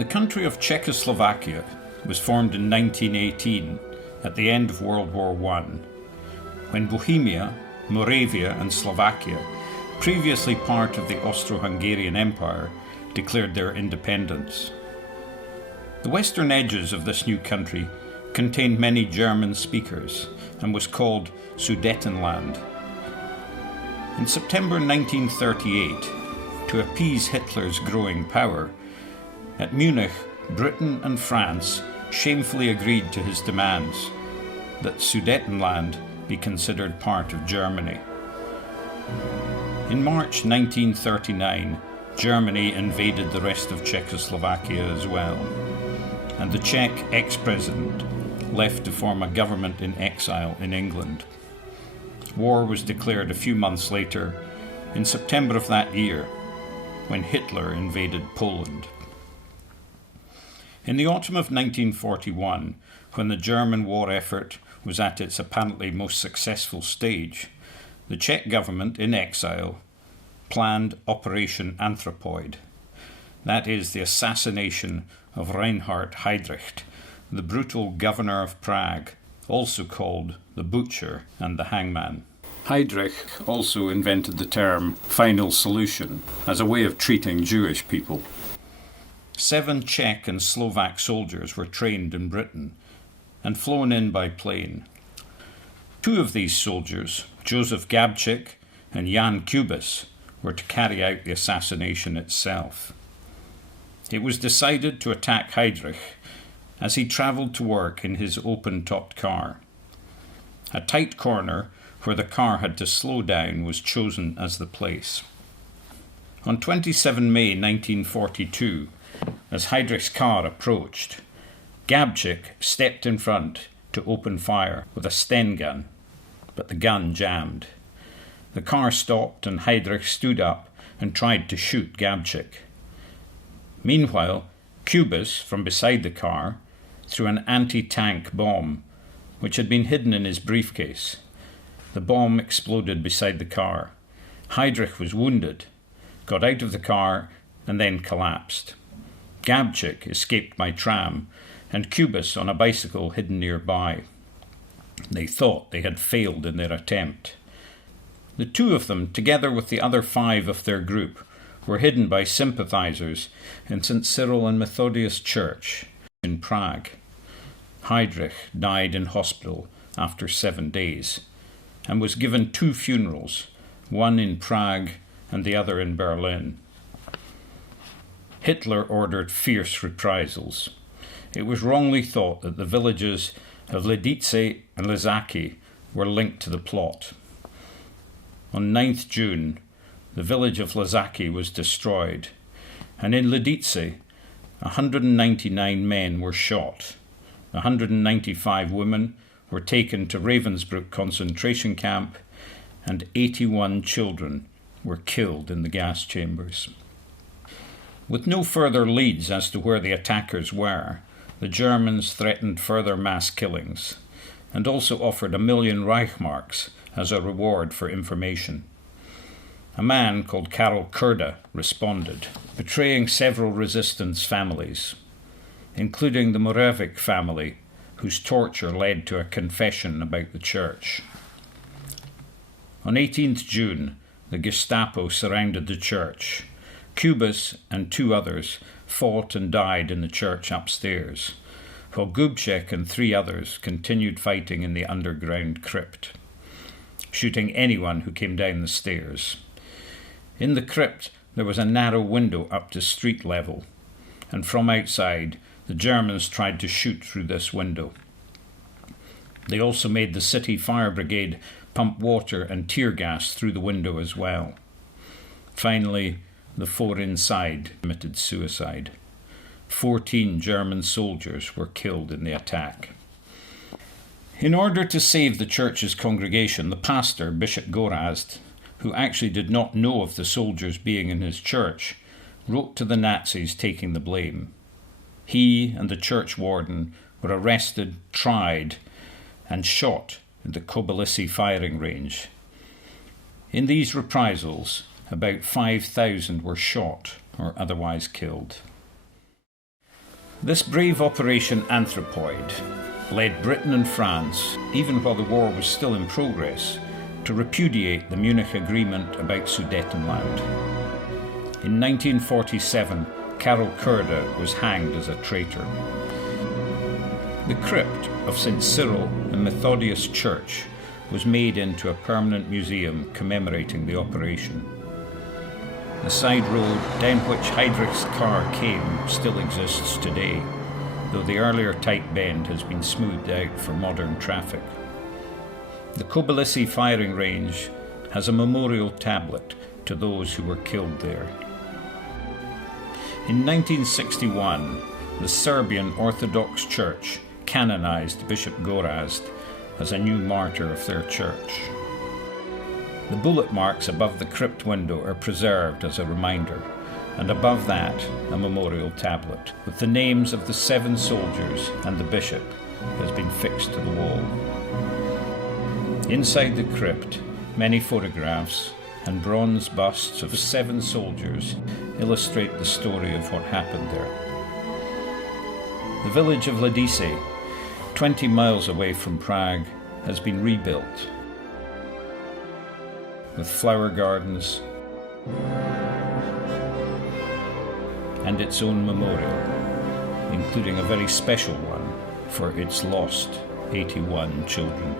The country of Czechoslovakia was formed in 1918 at the end of World War I, when Bohemia, Moravia and Slovakia, previously part of the Austro-Hungarian Empire, declared their independence. The western edges of this new country contained many German speakers and was called Sudetenland. In September 1938, to appease Hitler's growing power, at Munich, Britain and France shamefully agreed to his demands that Sudetenland be considered part of Germany. In March 1939, Germany invaded the rest of Czechoslovakia as well, and the Czech ex-president left to form a government in exile in England. War was declared a few months later, in September of that year, when Hitler invaded Poland. In the autumn of 1941, when the German war effort was at its apparently most successful stage, the Czech government in exile planned Operation Anthropoid, that is, the assassination of Reinhard Heydrich, the brutal governor of Prague, also called the Butcher and the Hangman. Heydrich also invented the term final solution as a way of treating Jewish people. 7 Czech and Slovak soldiers were trained in Britain and flown in by plane. 2 of these soldiers, Joseph Gabčík and Jan Kubis, were to carry out the assassination itself. It was decided to attack Heydrich as he travelled to work in his open-topped car. A tight corner where the car had to slow down was chosen as the place. On 27 May 1942, as Heydrich's car approached, Gabčík stepped in front to open fire with a Sten gun, but the gun jammed. The car stopped and Heydrich stood up and tried to shoot Gabčík. Meanwhile, Kubis, from beside the car, threw an anti-tank bomb, which had been hidden in his briefcase. The bomb exploded beside the car. Heydrich was wounded, got out of the car, and then collapsed. Gabčík escaped by tram, and Kubis on a bicycle hidden nearby. They thought they had failed in their attempt. The 2 of them, together with the other 5 of their group, were hidden by sympathizers in St. Cyril and Methodius Church in Prague. Heydrich died in hospital after 7 days and was given 2 funerals, one in Prague and the other in Berlin. Hitler ordered fierce reprisals. It was wrongly thought that the villages of Lidice and Lizaki were linked to the plot. On 9th June, the village of Lizaki was destroyed, and in Lidice, 199 men were shot. 195 women were taken to Ravensbrück concentration camp, and 81 children were killed in the gas chambers. With no further leads as to where the attackers were, the Germans threatened further mass killings, and also offered 1 million Reichsmarks as a reward for information. A man called Karol Kurda responded, betraying several resistance families, including the Moravik family, whose torture led to a confession about the church. On 18th June, the Gestapo surrounded the church. Kubis and 2 others fought and died in the church upstairs, while Gubčík and 3 others continued fighting in the underground crypt, shooting anyone who came down the stairs. In the crypt there was a narrow window up to street level, and from outside the Germans tried to shoot through this window. They also made the city fire brigade pump water and tear gas through the window as well. Finally, the 4 inside committed suicide. 14 German soldiers were killed in the attack. In order to save the church's congregation, the pastor, Bishop Gorazd, who actually did not know of the soldiers being in his church, wrote to the Nazis taking the blame. He and the church warden were arrested, tried, and shot at the Kobylisy firing range. In these reprisals, about 5,000 were shot or otherwise killed. This brave Operation Anthropoid led Britain and France, even while the war was still in progress, to repudiate the Munich Agreement about Sudetenland. In 1947, Karol Kurda was hanged as a traitor. The crypt of St. Cyril and Methodius Church was made into a permanent museum commemorating the operation. The side road down which Heydrich's car came still exists today, though the earlier tight bend has been smoothed out for modern traffic. The Kobylisy firing range has a memorial tablet to those who were killed there. In 1961, the Serbian Orthodox Church canonized Bishop Gorazd as a new martyr of their church. The bullet marks above the crypt window are preserved as a reminder, and above that a memorial tablet with the names of the 7 soldiers and the bishop has been fixed to the wall. Inside the crypt, many photographs and bronze busts of 7 soldiers illustrate the story of what happened there. The village of Lidice, 20 miles away from Prague, has been rebuilt with flower gardens and its own memorial, including a very special one for its lost 81 children.